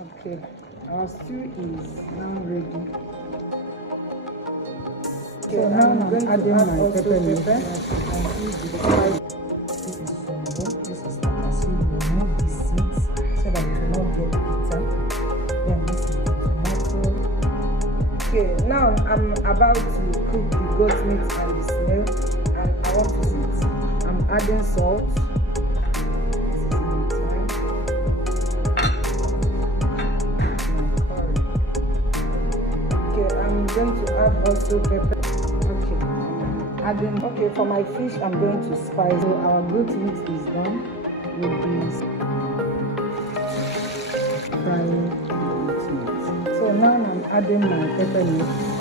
Okay, our stew is now ready. Okay, so now I'm going to add my pepper leaf. This is as you remove the seeds so that it will not get bitter. Then this is the tomato. Okay, now I'm about to cook the goat meat and the snail, and I want to see it. I'm adding salt. This is in time. Okay, I'm going to add also pepper. Okay, for my fish, I'm going to spice. So our goat meat is done with this frying goat meat. So now I'm adding my pepper leaf.